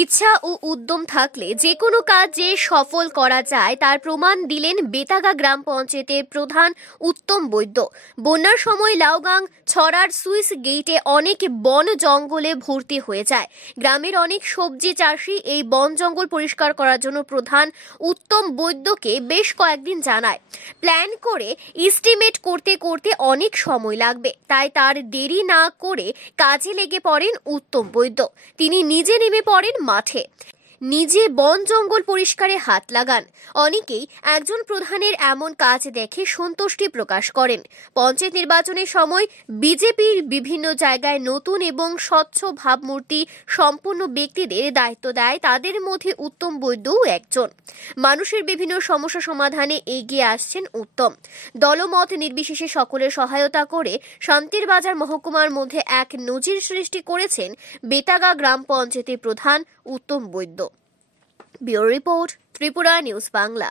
ইচ্ছা ও উদ্যম থাকলে যে কোনো কাজ যে সফল করা যায় তার প্রমাণ দিলেন বেতাগা গ্রাম পঞ্চায়েতের প্রধান উত্তম বৈদ্য। বন্যার সময় লাউগাং ছড়ার সুইস গেটে অনেক বন জঙ্গলে ভর্তি হয়ে যায়। গ্রামের অনেক সবজি চাষি এই বন জঙ্গল পরিষ্কার করার জন্য প্রধান উত্তম বৈদ্যকে বেশ কয়েকদিন জানায়। প্ল্যান করে এস্টিমেট করতে করতে অনেক সময় লাগবে, তাই তার দেরি না করে কাজে লেগে পড়েন উত্তম বৈদ্য। তিনি নিজে নেমে পড়েন মাঠে, নিজে বন জঙ্গল পরিষ্কারে হাত লাগান। অনেকেই একজন প্রধানের এমন কাজ দেখে সন্তুষ্টি প্রকাশ করেন। পঞ্চায়েত নির্বাচনের সময় বিজেপির বিভিন্ন জায়গায় নতুন এবং স্বচ্ছ ভাবমূর্তি সম্পন্ন ব্যক্তিদের দায়িত্ব দেয়, তাদের মধ্যে উত্তম বৈদ্যও একজন। মানুষের বিভিন্ন সমস্যা সমাধানে এগিয়ে আসছেন উত্তম। দলমত নির্বিশেষে সকলের সহায়তা করে শান্তির বাজার মহকুমার মধ্যে এক নজির সৃষ্টি করেছেন বেতাগা গ্রাম পঞ্চায়েতের প্রধান Uttam Baidya. Bureau report, Tripura news Bangla.